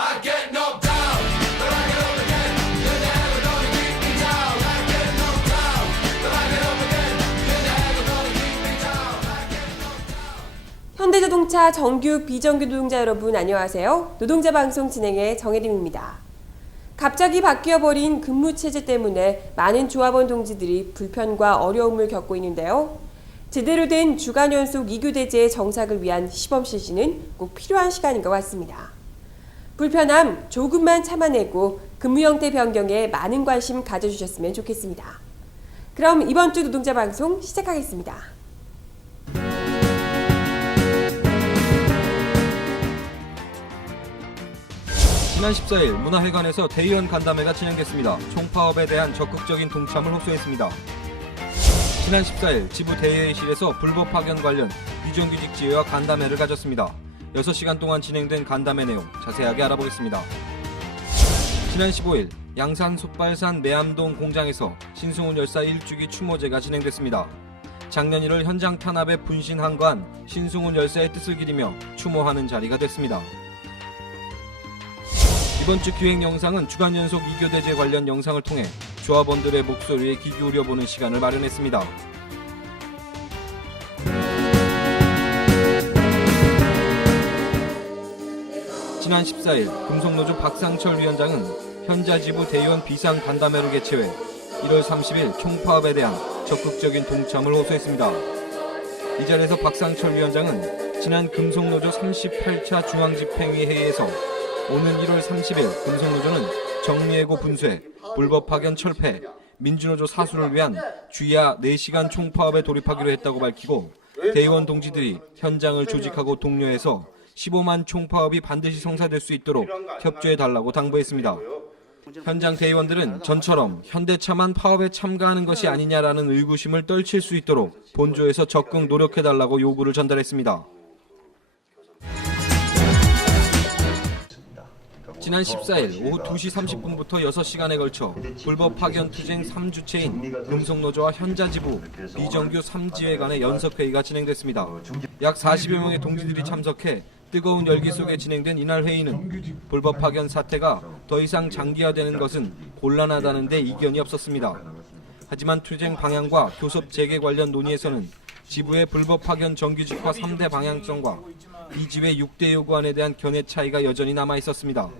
I get knocked down, but I get up again. You're never gonna keep me down. I get knocked down, but I get up again. You're never gonna keep me down. I get knocked down. 현대자동차 정규, 비정규 노동자 여러분 안녕하세요. 노동자 방송 진행의 정혜림입니다. 갑자기 바뀌어버린 근무체제 때문에 많은 조합원 동지들이 불편과 어려움을 겪고 있는데요. 제대로 된 주간 연속 2교 대제의 정착을 위한 시범 실시는 꼭 필요한 시간인 것 같습니다. 불편함 조금만 참아내고 근무 형태 변경에 많은 관심 가져주셨으면 좋겠습니다. 그럼 이번 주 노동자 방송 시작하겠습니다. 지난 14일 문화회관에서 대의원 간담회가 진행됐습니다. 총파업에 대한 적극적인 동참을 호소했습니다. 지난 14일 지부 대회의실에서 불법 파견 관련 비정규직 지회와 간담회를 가졌습니다. 6시간 동안 진행된 간담회 내용 자세하게 알아보겠습니다. 지난 15일 양산 솥발산 매암동 공장에서 신승훈 열사 1주기 추모제가 진행됐습니다. 작년 1월 현장 탄압에 분신항거한 신승훈 열사의 뜻을 기리며 추모하는 자리가 됐습니다. 이번 주 기획 영상은 주간 연속 2교 대제 관련 영상을 통해 조합원들의 목소리에 귀 기울여보는 시간을 마련했습니다. 지난 14일 금속노조 박상철 위원장은 현자지부 대의원 비상 간담회를 개최해 1월 30일 총파업에 대한 적극적인 동참을 호소했습니다. 이 자리에서 박상철 위원장은 지난 금속노조 38차 중앙집행위 회의에서 오는 1월 30일 금속노조는 정리해고 분쇄, 불법 파견 철폐, 민주노조 사수를 위한 주야 4시간 총파업에 돌입하기로 했다고 밝히고 대의원 동지들이 현장을 조직하고 독려해서 15만 총파업이 반드시 성사될 수 있도록 협조해달라고 당부했습니다. 현장 대의원들은 전처럼 현대차만 파업에 참가하는 것이 아니냐라는 의구심을 떨칠 수 있도록 본조에서 적극 노력해달라고 요구를 전달했습니다. 지난 14일 오후 2시 30분부터 6시간에 걸쳐 불법 파견 투쟁 3주체인 금속노조와 현자지부 비정규 3지회 간의 연석회의가 진행됐습니다. 약 40여 명의 동지들이 참석해 뜨거운 열기 속에 진행된 이날 회의는 불법 파견 사태가 더 이상 장기화되는 것은 곤란하다는 데 이견이 없었습니다. 하지만 투쟁 방향과 교섭 재개 관련 논의에서는 지부의 불법 파견 정규직화 3대 방향성과 이 지회 6대 요구안에 대한 견해 차이가 여전히 남아 있었습니다.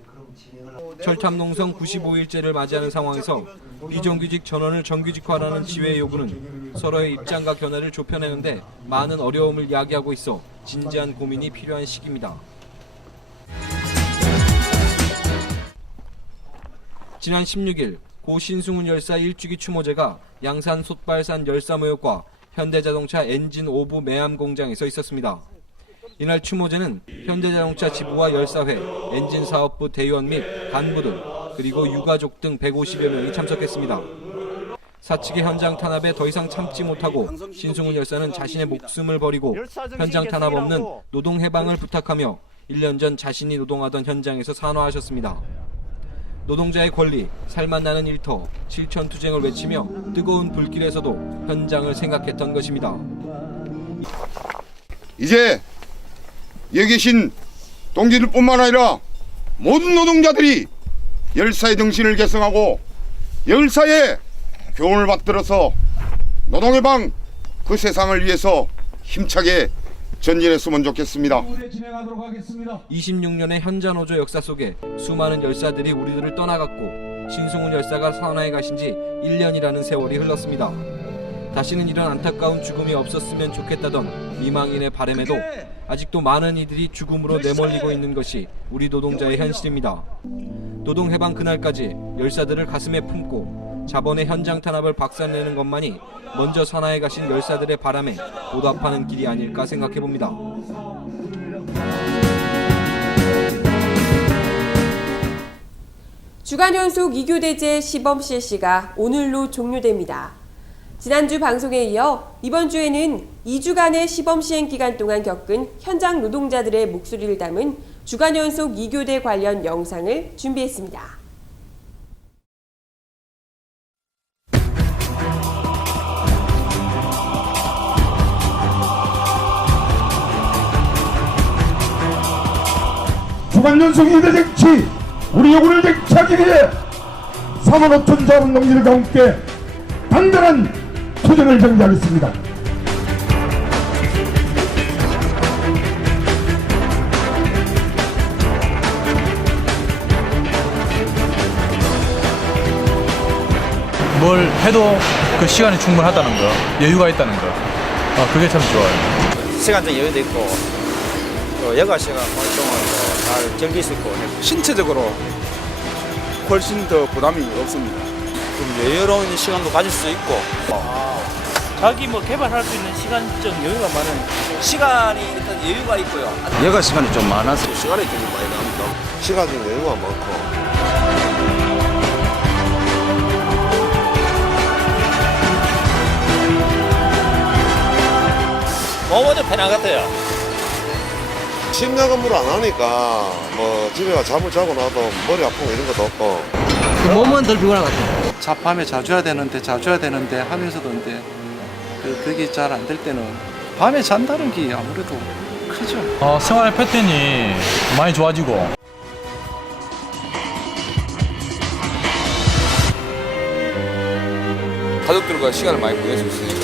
철탑농성 95일째를 맞이하는 상황에서 비정규직 전원을 정규직화하라는 지회의 요구는 서로의 입장과 견해를 좁혀내는데 많은 어려움을 야기하고 있어 진지한 고민이 필요한 시기입니다. 지난 16일 고 신승훈 열사 1주기 추모제가 양산 솥발산 열사무역과 현대자동차 엔진 5부 매암 공장에서 있었습니다. 이날 추모제는 현대자동차 지부와 열사회, 엔진사업부 대의원 및 간부들, 그리고 유가족 등 150여 명이 참석했습니다. 사측의 현장 탄압에 더 이상 참지 못하고 신승훈 열사는 자신의 목숨을 버리고 현장 탄압 없는 노동 해방을 부탁하며 1년 전 자신이 노동하던 현장에서 산화하셨습니다. 노동자의 권리, 살맛 나는 일터, 실천 투쟁을 외치며 뜨거운 불길에서도 현장을 생각했던 것입니다. 이제 여기 계신 동지들뿐만 아니라 모든 노동자들이 열사의 정신을 계승하고 열사의 교훈을 받들어서 노동해방 그 세상을 위해서 힘차게 전진했으면 좋겠습니다. 26년의 현자노조 역사 속에 수많은 열사들이 우리들을 떠나갔고 신승훈 열사가 산화에 가신 지 1년이라는 세월이 흘렀습니다. 다시는 이런 안타까운 죽음이 없었으면 좋겠다던 미망인의 바람에도 아직도 많은 이들이 죽음으로 내몰리고 있는 것이 우리 노동자의 현실입니다. 노동해방 그날까지 열사들을 가슴에 품고 자본의 현장 탄압을 박살내는 것만이 먼저 산하에 가신 열사들의 바람에 보답하는 길이 아닐까 생각해봅니다. 주간 연속 2교 대제 시범 실시가 오늘로 종료됩니다. 지난주 방송에 이어 이번 주에는 2주간의 시범 시행 기간 동안 겪은 현장 노동자들의 목소리를 담은 주간 연속 2교대 관련 영상을 준비했습니다. 주간연속 2대 쟁취, 우리 요구를 쟁취하기 위해 3만 5천 자원농민들과 함께 단단한 투쟁을 전개하겠습니다. 뭘 해도 그 시간이 충분하다는 거, 여유가 있다는 거, 그게 참 좋아요. 시간적 여유도 있고 또 여가 시간 활동을 잘 즐길 수 있고 신체적으로 훨씬 더 부담이 없습니다. 좀 여유로운 시간도 가질 수 있고 자기 뭐 개발할 수 있는 시간적 여유가 많은 시간이 일단 여유가 있고요. 여가 시간이 좀 많아서 시간이 좀 많이 남다. 시간적 여유가 많고 몸은 좀 편한 것 같아요. 심야 근무를 안 하니까 뭐 집에 가 잠을 자고 나도 머리 아프고 이런 것도 없고 몸은 덜 피곤한 것 같아요. 밤에 자줘야 되는데 하면서도 근데 그게 잘 안 될 때는 밤에 잔다는 게 아무래도 크죠. 생활의 패턴이 많이 좋아지고 가족들과 시간을 많이 보낼 수 있으니까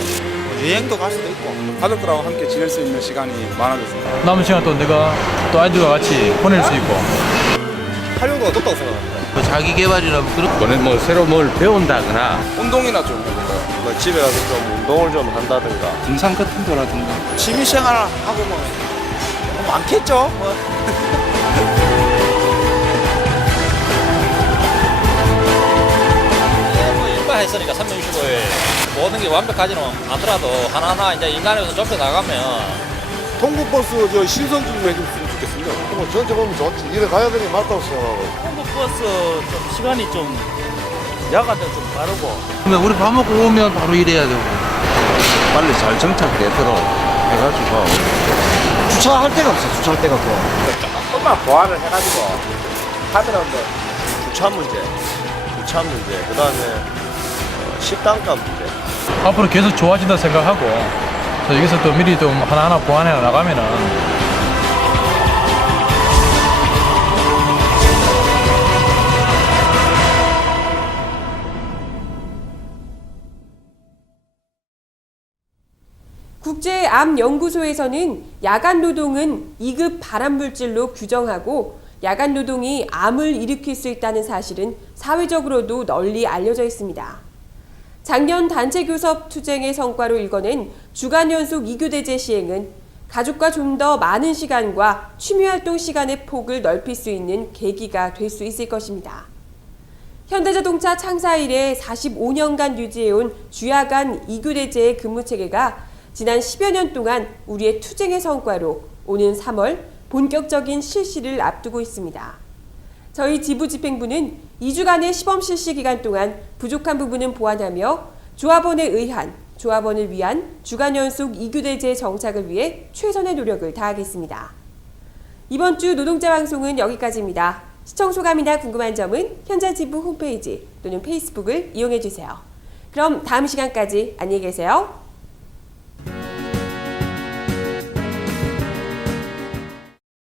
여행도 갈 수도 있고 가족들하고 함께 지낼 수 있는 시간이 많아졌습니다. 남은 시간 또 내가 또 아이들과 같이 보낼 수 있고 활용도가 높다고 생각합니다. 자기 개발이라면 그렇고 저는 뭐 새로 뭘 배운다거나 운동이나 좀 해볼까요? 뭐 집에 가서 좀 운동을 좀 한다든가 등산 같은 거라든가 취미생활 하고 뭐 많겠죠. 뭐. 뭐 일반 했으니까 365일 모든 게 완벽하지는 않더라도 하나하나 이제 인간에서 좁혀 나가면 통구버스 저 신선 좀 해줬으면 좋겠습니다. 뭐 전체 보면 좋지. 일에 가야 되니 맞다고 생각하고 한국버스 좀 시간이 좀 야간은 좀 빠르고 그러면 우리 밥 먹고 오면 바로 일해야 되고 빨리 잘 정착되도록 해가지고 주차할 데가 없어. 주차할 데가 없고 조금만 보완을 해가지고 하더라도 주차 문제, 그 다음에 식당값 문제. 앞으로 계속 좋아진다 생각하고 여기서 또 미리 좀 하나하나 보완해 나가면은 국제암연구소에서는 야간 노동은 2급 발암물질로 규정하고 야간 노동이 암을 일으킬 수 있다는 사실은 사회적으로도 널리 알려져 있습니다. 작년 단체 교섭 투쟁의 성과로 일궈낸 주간 연속 2교대제 시행은 가족과 좀 더 많은 시간과 취미활동 시간의 폭을 넓힐 수 있는 계기가 될 수 있을 것입니다. 현대자동차 창사 이래 45년간 유지해온 주야간 2교대제의 근무체계가 지난 10여 년 동안 우리의 투쟁의 성과로 오는 3월 본격적인 실시를 앞두고 있습니다. 저희 지부집행부는 2주간의 시범 실시 기간 동안 부족한 부분은 보완하며 조합원을 위한 주간 연속 2교대제 정착을 위해 최선의 노력을 다하겠습니다. 이번 주 노동자 방송은 여기까지입니다. 시청 소감이나 궁금한 점은 현장지부 홈페이지 또는 페이스북을 이용해 주세요. 그럼 다음 시간까지 안녕히 계세요.